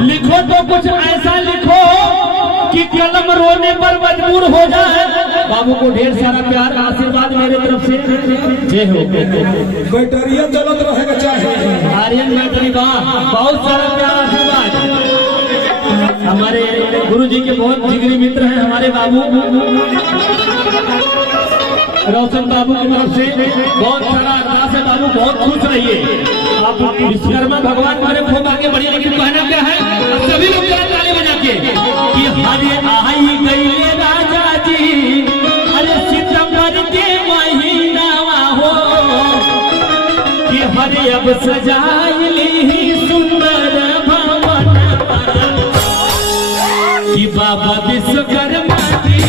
लिखो तो कुछ ऐसा लिखो कि कलम रोने पर मजबूर हो जाए। बाबू को ढेर सारा प्यार आशीर्वाद मेरे तरफ से जय हो। बैटरिया चलत रहेगा चाहे आर्यन बैटरी बहुत सारा प्यार आशीर्वाद। हमारे गुरु जी के बहुत जिगरी मित्र हैं हमारे बाबू रोशन बाबू की तरफ से बहुत सारा अरदास है। बाबू बहुत खुश रहिए। आप विश्वकर्मा भगवान हमारे खूब आगे बढ़िए। लेकिन कहना क्या है सभी लोग जरा ताली बजा के कि हरे आई गई राजा जी अरे सितंबर के महीना हो कि हरे अब सजाइली सुंदर भवन कि बाबा विश्वकर्मा जी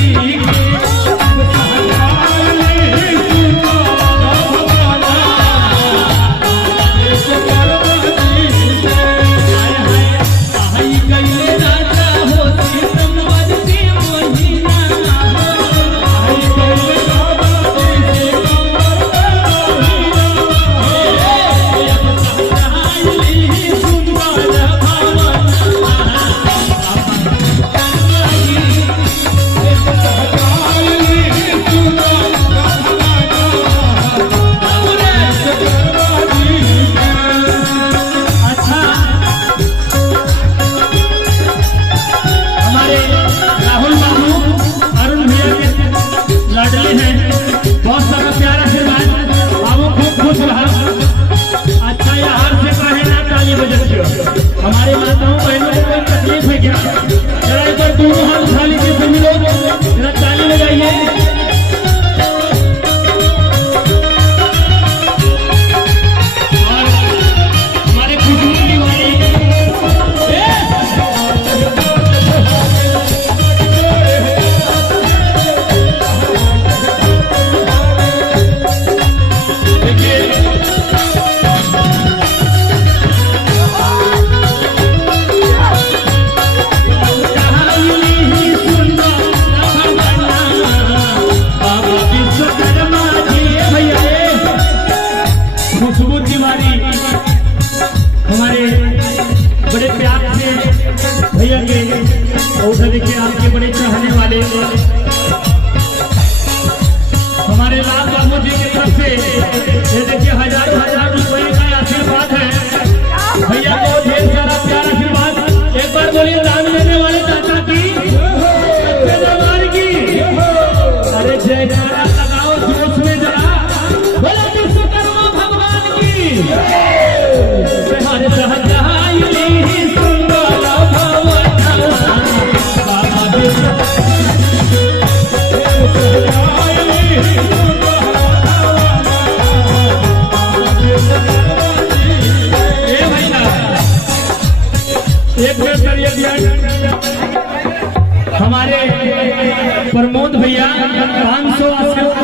हमारे माताओं बहनों को कोई तकलीफ है क्या? जरा एक बार दोनों हाथ उठा लीजिए सभी लोग जरा ताली लगाइए। और हमारे खुशबू तिवारी हमारे बड़े प्यार से भैया के और देखिए आपके बड़े चाहने वाले हमारे लाल बाबू जी की तरफ से ये देखिए हजार रुपए का आशीर्वाद है। भैया को ढेर सारा प्यार आशीर्वाद। एक बार बोलिए दान देने वाले चाचा की दरबार की अरे जयकारा लगाओ जोश में जरा बोला विश्वकर्मा भगवान की हमारे प्रमोद भैया 500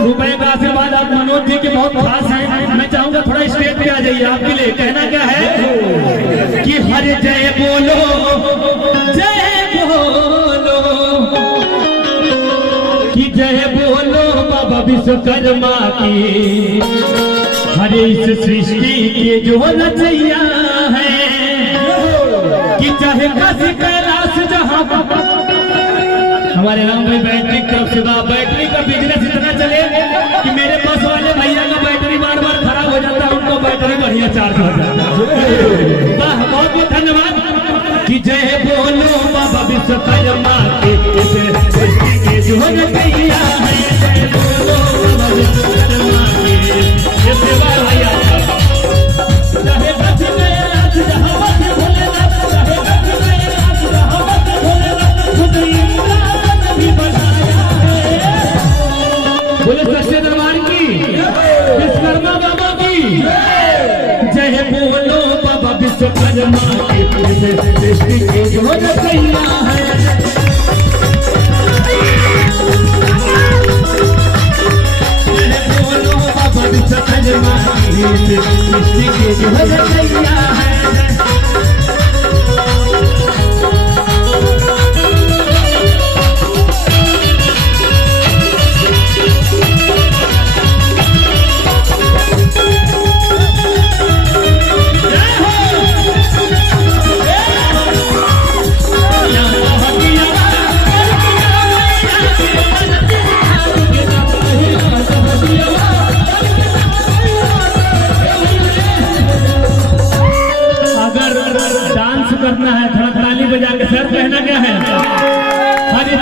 रुपए का आशीर्वाद आप मनोज जी के बहुत खास हैं। मैं चाहूंगा थोड़ा स्टेज पे आ जाइए। आपके लिए कहना क्या है कि हरे जय बोलो कि जय बोलो बाबा विश्वकर्मा की हरे इस सृष्टि के जो रचैया है कि चाहे काशी कैलाश जहां हमारे राम भाई बैटरी की तरफ से बैटरी का बिजनेस इतना चले कि मेरे पास वाले भैया का बैटरी बार बार खराब हो जाता है उनको बैटरी बढ़िया चार्ज हो जाता है। वाह बहुत बहुत धन्यवाद कि जय बोलो बाबा विश्वकर्मा के जो रचैया है जय बोलो बाबा विश्वकर्मा के सेवा भैया चाहे बच गए रात जहां बच भोलेनाथ चाहे बच गए रात जहां बच भोलेनाथ खुद इंद्र भी बनाया है। बोले सच्चे दरबार की विश्वकर्मा बाबा की जय बोलो बाबा विश्वकर्मा के सृष्टि के जो रचैया है। जय बोलो बाबा विश्वकर्मा के सृष्टि के जो रचैया है। करना है, थोड़ा ताली बजा के सर पहना गया है।